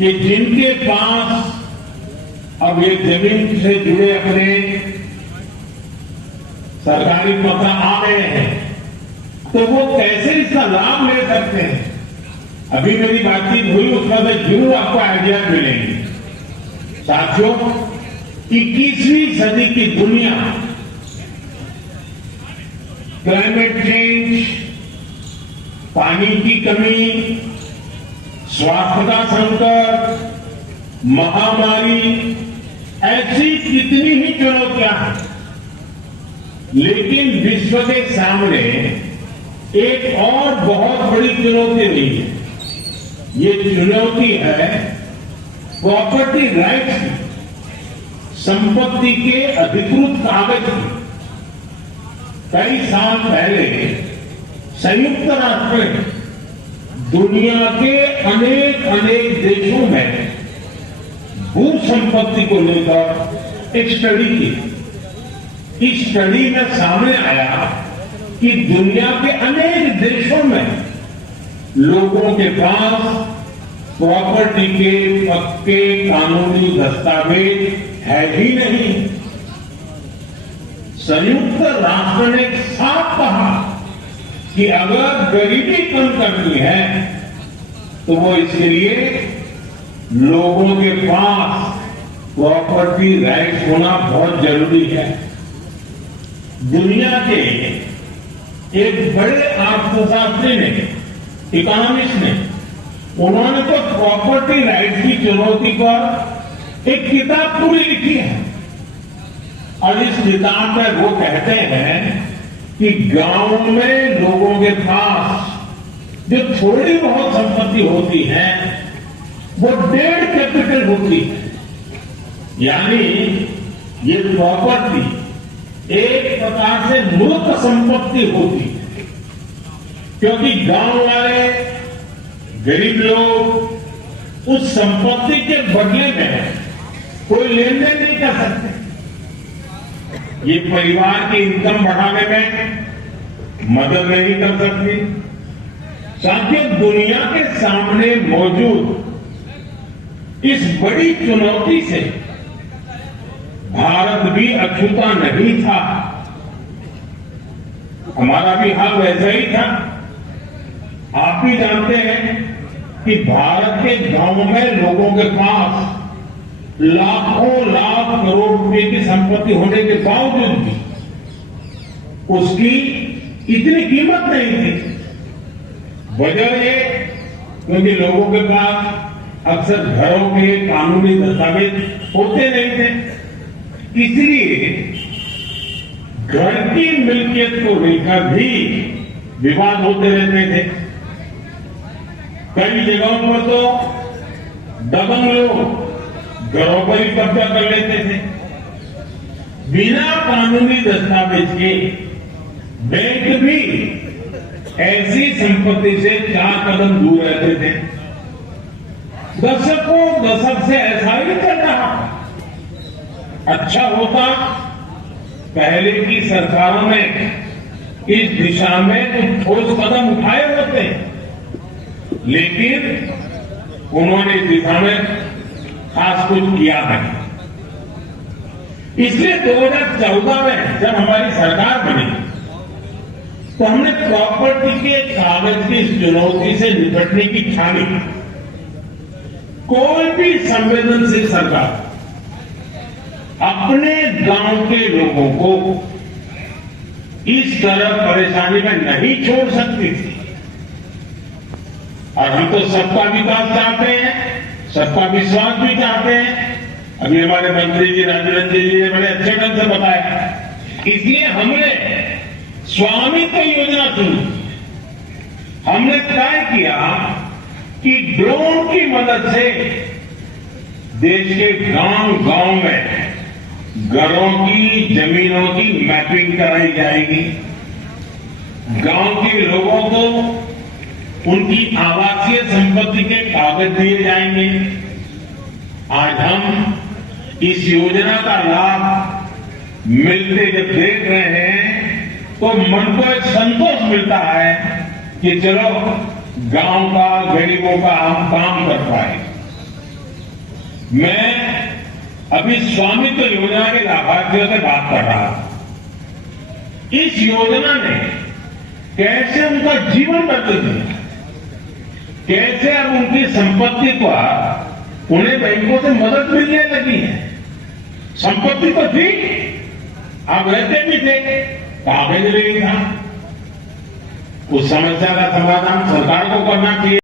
कि जिनके पास अब ये जमीन से जुड़े अपने सरकारी पत्र आ गए हैं, तो वो कैसे इसका लाभ ले सकते हैं। अभी मेरी बातचीत हुई, उसमें से जरूर आपको आइडिया मिलेंगे। साथियों, 21वीं सदी की दुनिया क्लाइमेट चेंज, पानी की कमी, स्वास्थ्य का संकट, महामारी, ऐसी कितनी ही चुनौतियां हैं, लेकिन विश्व के सामने एक और बहुत बड़ी चुनौती नहीं है। ये चुनौती है प्रॉपर्टी राइट्स की, संपत्ति के अधिकृत कागज की। कई साल पहले संयुक्त राष्ट्र ने दुनिया के अनेक देशों में भू संपत्ति को लेकर एक स्टडी की। इस स्टडी में सामने आया कि दुनिया के अनेक देशों में लोगों के पास प्रॉपर्टी के पक्के कानूनी दस्तावेज है ही नहीं। संयुक्त राष्ट्र ने साफ कहा कि अगर गरीबी कम करनी है तो वो इसके लिए लोगों के पास प्रॉपर्टी राइट्स होना बहुत जरूरी है। दुनिया के एक बड़े अर्थशास्त्री ने, इकोनॉमिस्ट ने, उन्होंने तो प्रॉपर्टी राइट्स की चुनौती पर एक किताब पूरी लिखी है। और इस किताब में वो कहते हैं कि गांव में लोगों के पास जो थोड़ी बहुत संपत्ति होती है वो 1.5 कैपिटल होती है। यानी ये प्रॉपर्टी एक प्रकार से मूर्त संपत्ति होती है, क्योंकि गांव वाले गरीब लोग उस संपत्ति के बदले में कोई लेन देन नहीं कर सकते। ये परिवार की इनकम बढ़ाने में मदद नहीं कर सकती। साथियों, दुनिया के सामने मौजूद इस बड़ी चुनौती से भारत भी अछूता नहीं था। हमारा भी हाल वैसा ही था। आप भी जानते हैं कि भारत के गांव में लोगों के पास लाखों लाख करोड़ रुपए की संपत्ति होने के बावजूद भी उसकी इतनी कीमत नहीं थी। वजह ये, क्योंकि लोगों के पास अक्सर घरों के कानूनी दस्तावेज होते नहीं थे। इसलिए घर की मिल्कियत को लेकर भी विवाद होते रहते थे। कई जगहों पर तो दबंग लोग घरों पर ही कब्जा कर लेते थे। बिना कानूनी दस्तावेज के बैंक भी ऐसी संपत्ति से 4 कदम दूर रहते थे। दशकों दशक से ऐसा ही चल रहा था। अच्छा होता पहले की सरकारों ने इस दिशा में कुछ ठोस कदम उठाए होते, लेकिन उन्होंने इस दिशा में खास कुछ किया नहीं। इसलिए 2014 में जब हमारी सरकार बनी तो हमने प्रॉपर्टी के कागज की इस चुनौती से निपटने की ठानी। कोई भी संवेदनशील सरकार अपने गांव के लोगों को इस तरह परेशानी में नहीं छोड़ सकती थी। और हम तो सबका विकास चाहते हैं, सबका विश्वास भी चाहते हैं। अभी हमारे मंत्री जी राजीव रंजन जी ने बड़े अच्छे ढंग से बताया। इसलिए हमने स्वामित्व योजना शुरू। हमने तय किया कि ड्रोन की मदद से देश के गांव-गांव में घरों की, जमीनों की मैपिंग कराई जाएगी। गांव के लोगों को उनकी आवासीय संपत्ति के कागज दिए जाएंगे। आज हम इस योजना का लाभ मिलते जब देख रहे हैं तो मन को एक संतोष मिलता है कि चलो गांव का, गरीबों का हम काम कर पाए। मैं अभी स्वामित्व योजना के लाभार्थियों से बात कर रहा हूं। इस योजना ने कैसे उनका जीवन बदल दिया, कैसे अब उनकी संपत्ति पर उन्हें बैंकों से मदद मिलने लगी है। संपत्ति तो थी, आप रहते भी थे, कागज नहीं था। उस समस्या का समाधान सरकार को करना चाहिए।